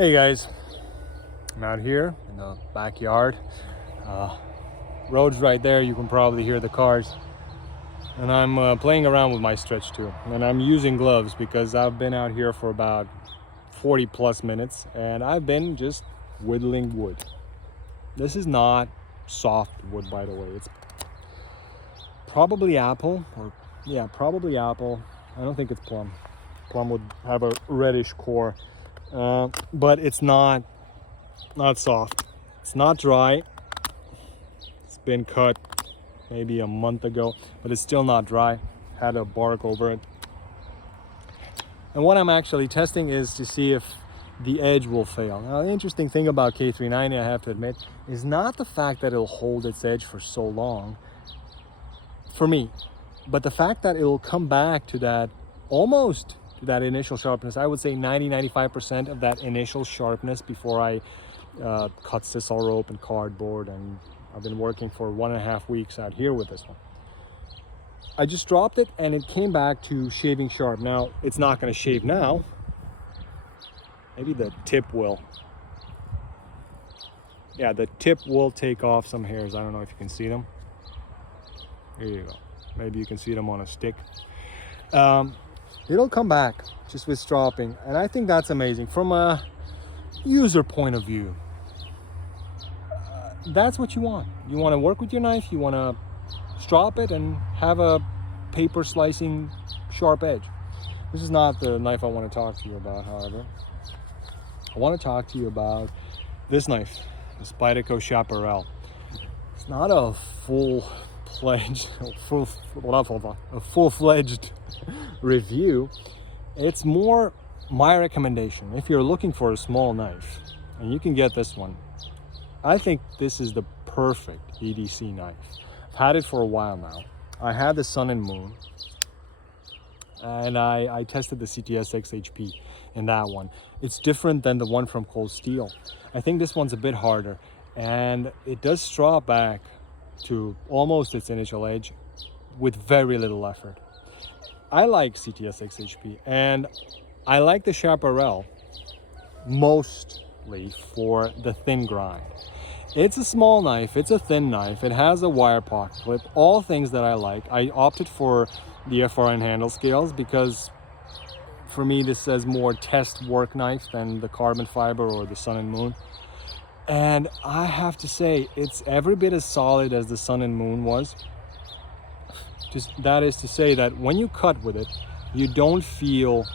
Hey guys, I'm out here in the backyard. Road's right there, you can probably hear the cars. And I'm playing around with my stretch too. And I'm using gloves because I've been out here for about 40 plus minutes and I've been just whittling wood. This is not soft wood, by the way. It's probably apple, probably apple. I don't think it's plum. Plum would have a reddish core. But it's not soft. It's not dry. It's been cut maybe a month ago, but it's still not dry. Had a bark over it. And what I'm actually testing is to see if the edge will fail. Now, the interesting thing about K390, I have to admit, is not the fact that it'll hold its edge for so long, for me, but the fact that it'll come back to that almost that initial sharpness. I would say 90-95% of that initial sharpness before I cut sisal rope and cardboard, and I've been working for 1.5 weeks out here with this one. I just dropped it and it came back to shaving sharp. Now it's not going to shave now. Maybe the tip will. Yeah, the tip will take off some hairs. I don't know if you can see them. There you go. Maybe you can see them on a stick. It'll come back just with stropping, and I think that's amazing from a user point of view. That's what you want. You want to work with your knife, you want to strop it and have a paper slicing sharp edge. This is not the knife I want to talk to you about, however. I want to talk to you about this knife, the Spyderco Chaparral. It's not a full-fledged review. It's more my recommendation. If you're looking for a small knife, and you can get this one, I think this is the perfect EDC knife. I've had it for a while now. I had the Sun and Moon, and I tested the CTS XHP in that one. It's different than the one from Cold Steel. I think this one's a bit harder, and it does strop back to almost its initial edge with very little effort. I like CTS XHP, and I like the Chaparral mostly for the thin grind. It's a small knife, it's a thin knife, it has a wire pocket clip, all things that I like. I opted for the FRN handle scales because for me this says more test work knife than the carbon fiber or the Sun and Moon. And I have to say, it's every bit as solid as the Sun and Moon was. That is to say that when you cut with it, you don't feel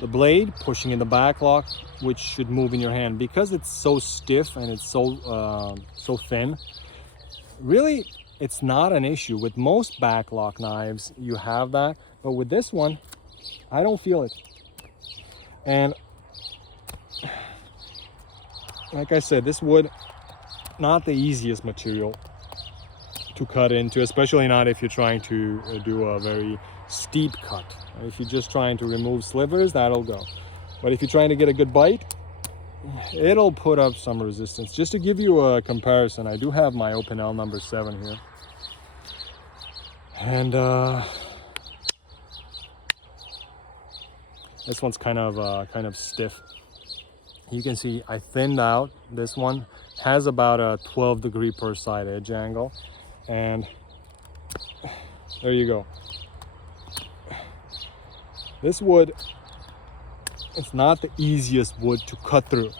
the blade pushing in the back lock, which should move in your hand, because it's so stiff and it's so thin. Really, it's not an issue. With most back lock knives, you have that, but with this one, I don't feel it. And like I said, this wood, not the easiest material to cut into, especially not if you're trying to do a very steep cut. If you're just trying to remove slivers, that'll go. But if you're trying to get a good bite, it'll put up some resistance. Just to give you a comparison, I do have my Opinel number 7 here. And this one's kind of stiff. You can see I thinned out this one. Has about a 12 degree per side edge angle. And there you go. This wood, it's not the easiest wood to cut through,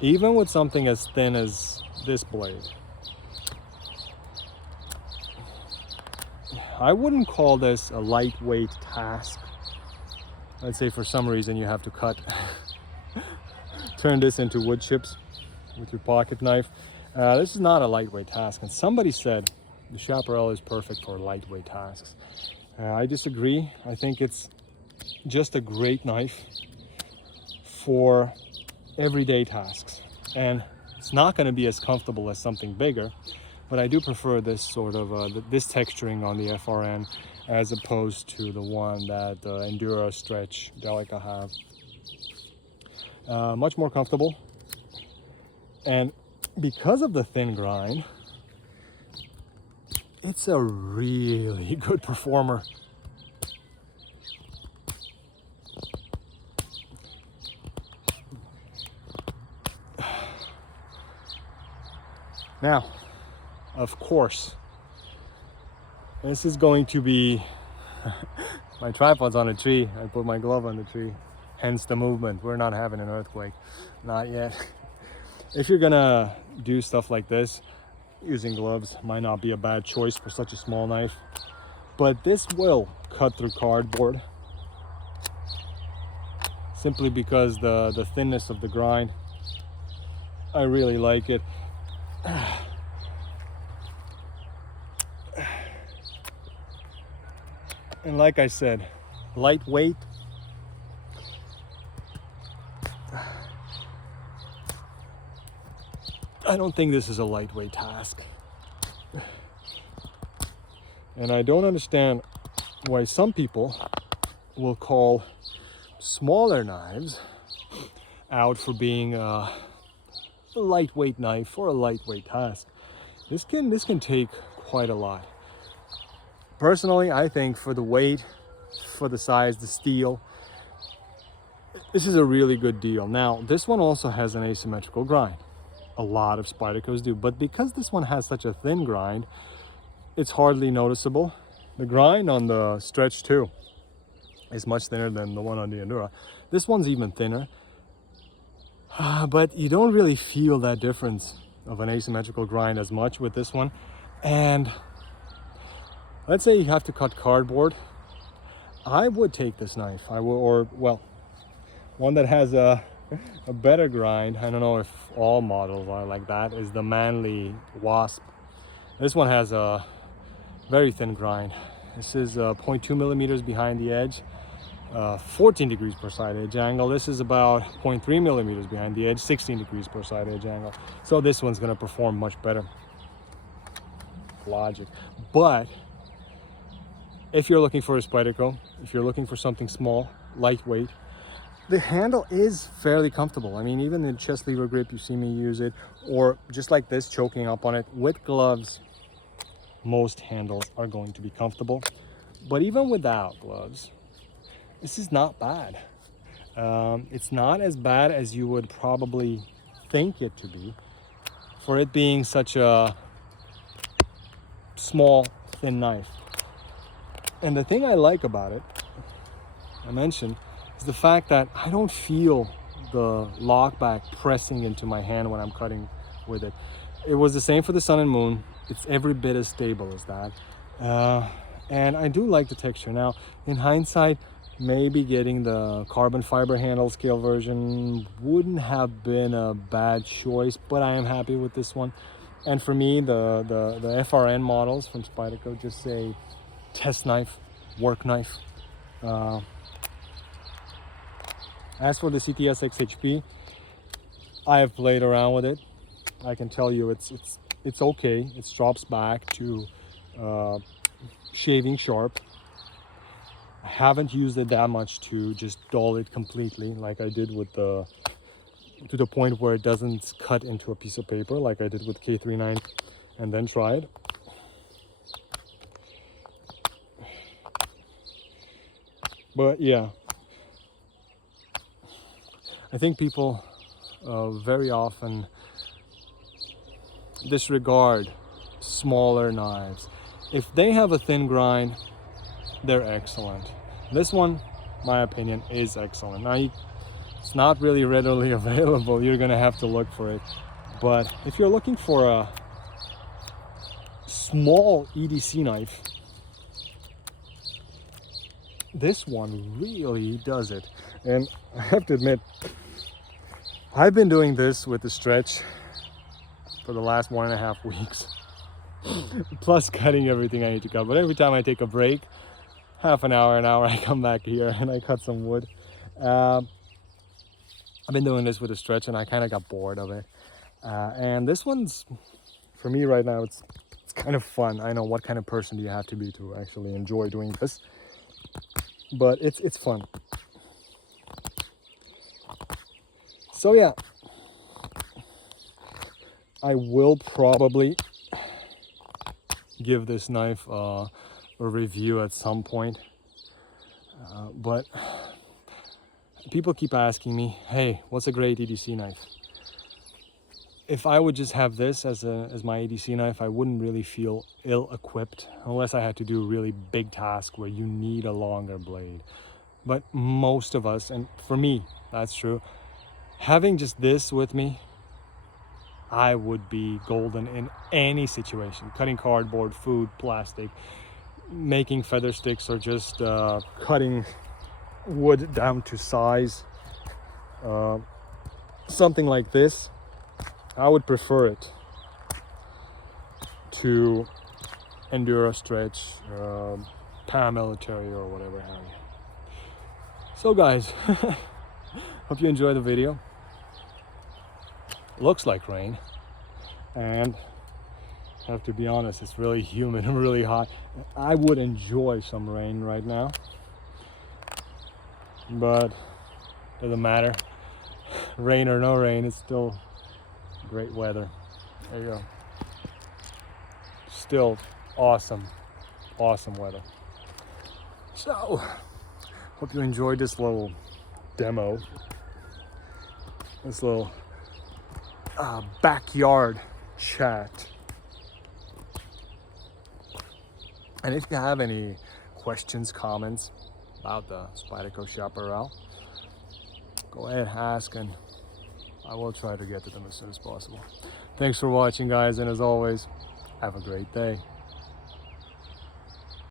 even with something as thin as this blade. I wouldn't call this a lightweight task. Let's say for some reason you have to cut, turn this into wood chips with your pocket knife. This is not a lightweight task, and somebody said the Chaparral is perfect for lightweight tasks. I disagree. I think it's just a great knife for everyday tasks, and it's not going to be as comfortable as something bigger, but I do prefer this sort of this texturing on the FRN as opposed to the one that Enduro Stretch Delica have. Much more comfortable, and because of the thin grind, it's a really good performer. Now, of course, this is going to be my tripod's on a tree. I put my glove on the tree, hence the movement. We're not having an earthquake, not yet. If you're gonna do stuff like this, using gloves might not be a bad choice for such a small knife, but this will cut through cardboard simply because the thinness of the grind. I really like it. And like I said, lightweight. I don't think this is a lightweight task. And I don't understand why some people will call smaller knives out for being a lightweight knife or a lightweight task. This can take quite a lot. Personally, I think for the weight, for the size, the steel, this is a really good deal. Now, this one also has an asymmetrical grind. A lot of Spydercos do, but because this one has such a thin grind, it's hardly noticeable. The grind on the Stretch 2 is much thinner than the one on the Endura. This one's even thinner, but you don't really feel that difference of an asymmetrical grind as much with this one. And let's say you have to cut cardboard, I would take this knife. I would, or well, one that has a better grind. I don't know if all models are like that, is the Manly Wasp. This one has a very thin grind. This is 0.2 millimeters behind the edge, 14 degrees per side edge angle. This is about 0.3 millimeters behind the edge, 16 degrees per side edge angle. So this one's gonna perform much better. Logic. But if you're looking for a Spyderco, if you're looking for something small, lightweight, the handle is fairly comfortable. I mean, even the chest lever grip, you see me use it, or just like this, choking up on it. With gloves, most handles are going to be comfortable. But even without gloves, this is not bad. It's not as bad as you would probably think it to be, for it being such a small, thin knife. And the thing I like about it, I mentioned, is the fact that I don't feel the lock back pressing into my hand when I'm cutting with it. It was the same for the Sun and Moon. It's every bit as stable as that. And I do like the texture. Now, in hindsight, maybe getting the carbon fiber handle scale version wouldn't have been a bad choice, but I am happy with this one. And for me, the FRN models from Spyderco just say test knife, work knife. As for the CTS XHP, I have played around with it. I can tell you it's okay. It drops back to shaving sharp. I haven't used it that much to just dull it completely, like I did with to the point where it doesn't cut into a piece of paper, like I did with K39, and then tried. But yeah, I think people very often disregard smaller knives. If they have a thin grind, they're excellent. This one, my opinion, is excellent. Now, it's not really readily available. You're gonna have to look for it. But if you're looking for a small EDC knife, this one really does it. And I have to admit, I've been doing this with the Stretch for the last 1.5 weeks, plus cutting everything I need to cut. But every time I take a break, half an hour, I come back here and I cut some wood. I've been doing this with the Stretch and I kind of got bored of it. And this one's, for me right now, it's kind of fun. I know what kind of person do you have to be to actually enjoy doing this, but it's fun. So yeah, I will probably give this knife a review at some point, but people keep asking me, hey, what's a great EDC knife? if I would just have this as my ADC knife, I wouldn't really feel ill-equipped unless I had to do a really big task where you need a longer blade. But most of us, and for me, that's true, having just this with me, I would be golden in any situation. Cutting cardboard, food, plastic, making feather sticks, or just cutting wood down to size. Something like this, I would prefer it to enduro stretch, paramilitary, or whatever have you. So guys, hope you enjoy the video. Looks like rain, and I have to be honest, it's really humid and really hot. I would enjoy some rain right now, but doesn't matter. Rain or no rain, it's still great weather. There you go. Still awesome weather. So, hope you enjoyed this little demo, this little backyard chat. And if you have any questions, comments about the Spyderco Chaparral, go ahead, ask, and I will try to get to them as soon as possible. Thanks for watching, guys, and as always, have a great day.